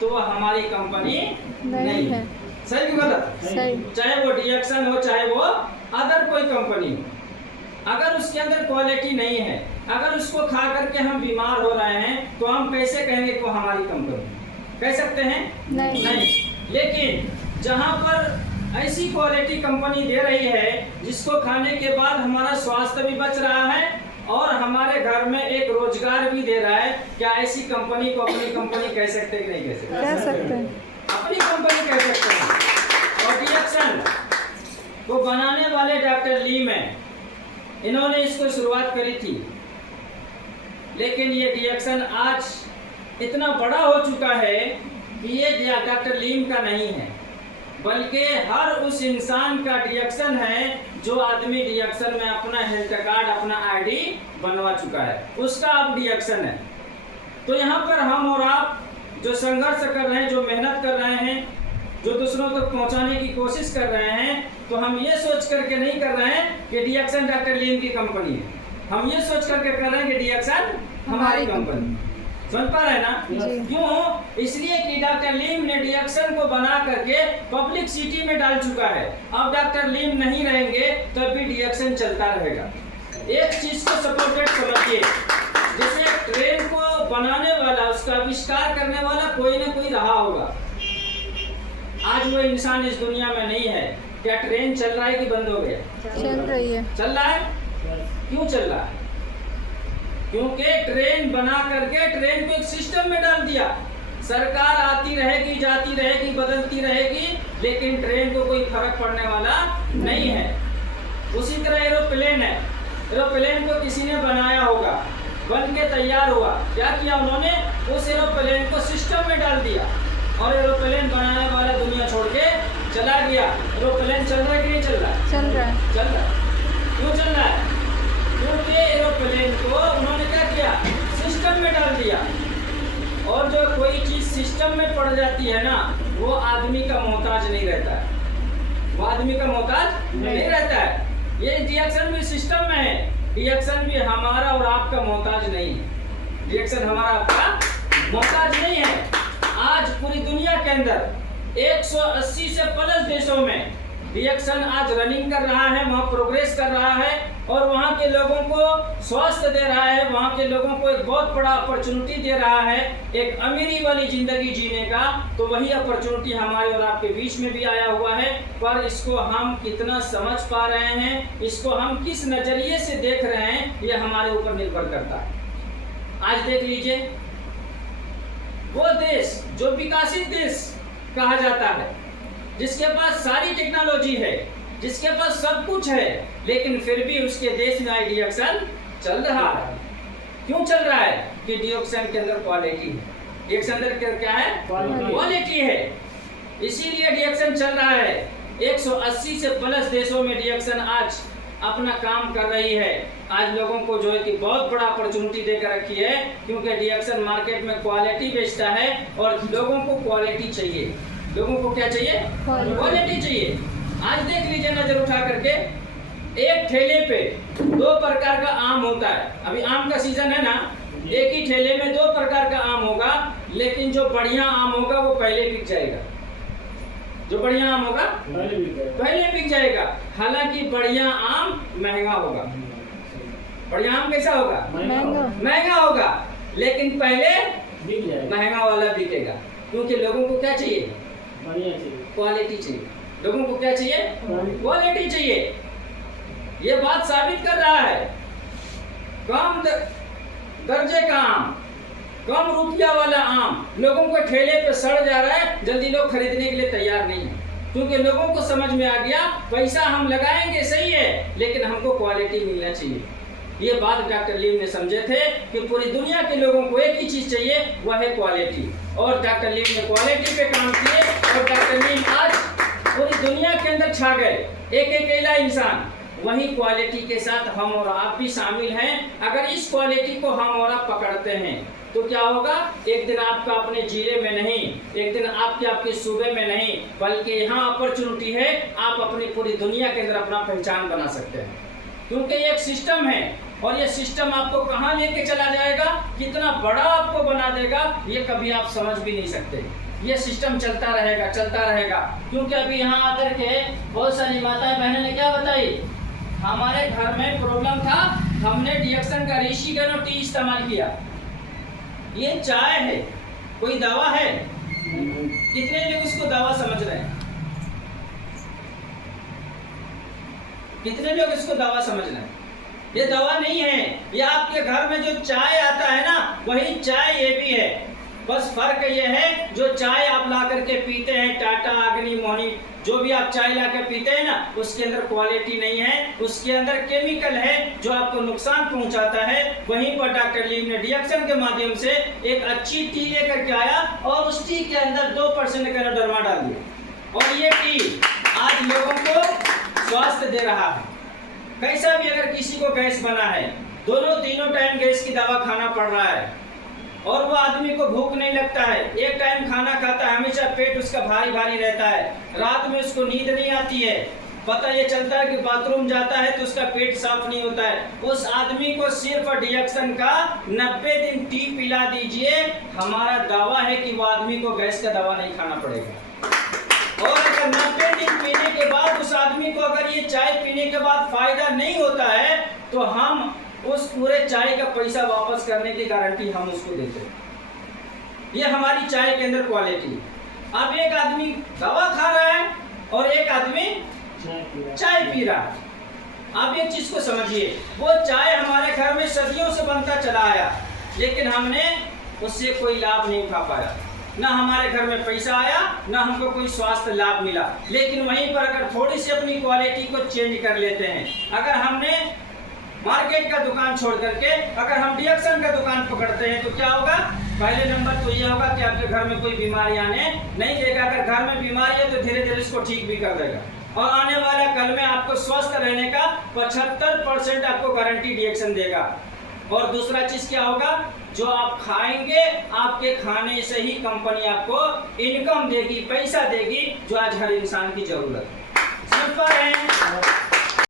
तो वो हमारी कंपनी नहीं है। सही कि गलत? सही। चाहे वो डिएक्शन हो, चाहे वो अदर कोई कंपनी हो, अगर उसके अंदर क्वालिटी नहीं है, अगर उसको खा करके हम बीमार हो रहे हैं, तो हम कैसे कहेंगे कि वो हमारी कंपनी? कह सकते हैं? नहीं। लेकिन जहाँ पर ऐसी क्वालिटी कंपनी दे रही है जिसको खाने के बाद हमारा स्वास्थ्य भी बच रहा है और हमारे घर में एक रोजगार भी दे रहा है, क्या ऐसी कंपनी को अपनी कंपनी कह सकते कि नहीं कह सकते? कह सकते हैं। अपनी कंपनी कह सकते हैं। और डिएक्शन को बनाने वाले डॉक्टर लीम हैं, इन्होंने इसको शुरुआत करी थी, लेकिन ये डिएक्शन आज इतना बड़ा हो चुका है कि ये डॉक्टर लीम का नहीं है, बल्कि हर उस इंसान का डिएक्शन है जो आदमी डिएक्शन में अपना हेल्थ कार्ड, अपना आईडी बनवा चुका है, उसका अब डिएक्शन है। तो यहाँ पर हम और आप जो संघर्ष कर रहे हैं, जो मेहनत कर रहे हैं, जो दूसरों तक पहुँचाने की कोशिश कर रहे हैं, तो हम ये सोच करके नहीं कर रहे हैं कि डिएक्शन डॉक्टर लीम की कंपनी है, हम ये सोच करके कर रहे हैं कि डिएक्शन हमारी कंपनी। समझ पा रहे हैं ना? क्यों? इसलिए कि डॉक्टर लीम ने डिएक्शन को बना करके पब्लिक सिटी में डाल चुका है। अब डॉक्टर लीम नहीं रहेंगे तब भी डिएक्शन चलता रहेगा। एक चीज को सपोर्टेड समझिए, जैसे ट्रेन को बनाने वाला, उसका आविष्कार करने वाला कोई ना कोई रहा होगा। आज वो इंसान इस दुनिया में नहीं है, क्या ट्रेन चल रहा है कि बंद हो गया? चल रही है। चल रहा है। क्यों चल रहा है? क्योंकि ट्रेन बना करके ट्रेन को एक सिस्टम में डाल दिया। सरकार आती रहेगी, जाती रहेगी, बदलती रहेगी, लेकिन ट्रेन को कोई फर्क पड़ने वाला नहीं है। उसी तरह एरोप्लेन है, एरोप्लेन को किसी ने बनाया होगा, बन के तैयार हुआ, क्या किया उन्होंने? उस एरोप्लेन को सिस्टम में डाल दिया और एरोप्लेन बनाने वाला दुनिया छोड़ के चला गया। एरोप्लेन चल रहा है कि नहीं चल रहा है? चल रहा है। चल रहा है। क्यों चल रहा है? क्योंकि एरोप्लेन को उन्होंने क्या किया? सिस्टम में डाल दिया। और जो कोई चीज सिस्टम में पड़ जाती है ना, वो आदमी का मोहताज नहीं रहता है, वो आदमी का मोहताज नहीं रहता है। ये डिएक्शन भी सिस्टम में है, डिएक्शन भी हमारा और आपका मोहताज नहीं है। डिएक्शन हमारा आपका मोहताज नहीं है। आज पूरी दुनिया के अंदर 180 से प्लस देशों में डिएक्शन आज रनिंग कर रहा है, वहाँ प्रोग्रेस कर रहा है और वहाँ के लोगों को स्वास्थ्य दे रहा है, वहाँ के लोगों को एक बहुत बड़ा अपॉर्चुनिटी दे रहा है एक अमीरी वाली जिंदगी जीने का। तो वही अपॉर्चुनिटी हमारे और आपके बीच में भी आया हुआ है, पर इसको हम कितना समझ पा रहे हैं, इसको हम किस नजरिए से देख रहे हैं, ये हमारे ऊपर निर्भर करता है। आज देख लीजिए, वो देश जो विकसित देश कहा जाता है, जिसके पास सारी टेक्नोलॉजी है, जिसके पास सब कुछ है, लेकिन फिर भी उसके देश में डिएक्शन चल रहा है। क्यों चल रहा है? कि डिएक्शन के अंदर क्वालिटी है। डिएक्शन अंदर क्या है? क्वालिटी है। इसीलिए डिएक्शन चल रहा है। 180 से प्लस देशों में डिएक्शन आज अपना काम कर रही है। आज लोगों को जो है कि बहुत बड़ा अपॉर्चुनिटी देकर रखी है, क्योंकि डिएक्शन मार्केट में क्वालिटी बेचता है और लोगों को क्वालिटी चाहिए। लोगों को क्या चाहिए? क्वालिटी चाहिए। आज देख लीजिए, नजर उठा करके, एक ठेले पे 2 प्रकार का आम होता है। अभी आम का सीजन है ना, एक ही ठेले में 2 प्रकार का आम होगा, लेकिन जो बढ़िया आम होगा वो पहले बिक जाएगा। जो बढ़िया आम होगा पहले बिक जाएगा। हालांकि बढ़िया आम महंगा होगा। बढ़िया आम कैसा होगा? महंगा होगा, लेकिन पहले महंगा वाला बिकेगा। क्योंकि लोगों को क्या चाहिए? क्वालिटी चाहिए। लोगों को क्या चाहिए? क्वालिटी चाहिए। ये बात साबित कर रहा है। कम दर्जे का आम, कम रुपया वाला आम लोगों को ठेले पे सड़ जा रहा है, जल्दी लोग खरीदने के लिए तैयार नहीं है, क्योंकि लोगों को समझ में आ गया पैसा हम लगाएंगे सही है, लेकिन हमको क्वालिटी मिलना चाहिए। ये बात डॉक्टर लीम ने समझे थे कि पूरी दुनिया के लोगों को एक ही चीज चाहिए, वह है क्वालिटी। और डॉक्टर लीम ने क्वालिटी पे काम किए और डॉक्टर लीम आज पूरी दुनिया के अंदर छा गए। एक अकेला इंसान, वही क्वालिटी के साथ हम और आप भी शामिल हैं। अगर इस क्वालिटी को हम और आप पकड़ते हैं तो क्या होगा? एक दिन आपका अपने जिले में नहीं, एक दिन आपके सूबे में नहीं, बल्कि यहाँ अपॉर्चुनिटी है, आप अपनी पूरी दुनिया के अंदर अपना पहचान बना सकते हैं। क्योंकि एक सिस्टम है, और ये सिस्टम आपको कहाँ लेके चला जाएगा, कितना बड़ा आपको बना देगा, ये कभी आप समझ भी नहीं सकते। ये सिस्टम चलता रहेगा। क्योंकि अभी यहाँ आकर के बहुत सारी माताएं बहनें ने क्या बताई, हमारे घर में प्रॉब्लम था, हमने डिएक्शन का रेशिगनो टी इस्तेमाल किया। ये चाय है, कोई दवा है? कितने लोग इसको दवा समझ रहे हैं? कितने लोग इसको दवा समझ रहे हैं? ये दवा नहीं है, ये आपके घर में जो चाय आता है ना, वही चाय ये भी है। बस फर्क ये है, जो चाय आप ला करके पीते हैं, टाटा, अग्नि, मोहनी, जो भी आप चाय ला कर पीते हैं ना, उसके अंदर क्वालिटी नहीं है, उसके अंदर केमिकल है जो आपको नुकसान पहुंचाता है। वहीं पर डॉक्टर लीम ने डिएक्शन के माध्यम से एक अच्छी टी लेकर के आया और उस टी के अंदर 2% एनाडर्मा डाल दिया, और ये टी आज लोगों को स्वास्थ्य दे रहा है। कैसा भी अगर किसी को गैस बना है, तीनों टाइम गैस की दवा खाना पड़ रहा है, और वो आदमी को भूख नहीं लगता है, एक टाइम खाना खाता है, हमेशा पेट उसका भारी भारी रहता है, रात में उसको नींद नहीं आती है, पता ये चलता है कि बाथरूम जाता है तो उसका पेट साफ नहीं होता है, उस आदमी को सिर्फ डिएक्शन का 90 दिन टी पिला दीजिए, हमारा दावा है कि वो आदमी को गैस का दवा नहीं खाना पड़ेगा। और अगर 90 दिन पीने के बाद उस आदमी को अगर ये चाय पीने के बाद फायदा नहीं होता है, तो हम उस पूरे चाय का पैसा वापस करने की गारंटी हम उसको देते हैं। ये हमारी चाय के अंदर क्वालिटी। अब एक आदमी दवा खा रहा है और एक आदमी चाय पी रहा है। आप एक चीज को समझिए, वो चाय हमारे घर में सदियों से बनता चला आया, लेकिन हमने उससे कोई लाभ नहीं उठा पाया, ना हमारे घर में पैसा आया, ना हमको कोई स्वास्थ्य लाभ मिला। लेकिन वहीं पर अगर थोड़ी सी अपनी क्वालिटी को चेंज कर लेते हैं, अगर हमने मार्केट का दुकान छोड़ करके अगर हम डिएक्शन का दुकान पकड़ते हैं, तो क्या होगा? पहले नंबर तो ये होगा कि आपके घर में कोई बीमारी आने नहीं देगा। अगर घर में बीमारी है तो धीरे धीरे इसको ठीक भी कर देगा, और आने वाला कल में आपको स्वस्थ रहने का 75% आपको गारंटी डिएक्शन देगा। और दूसरा चीज क्या होगा? जो आप खाएंगे, आपके खाने से ही कंपनी आपको इनकम देगी, पैसा देगी, जो आज हर इंसान की जरूरत है। समझ पा रहे हैं?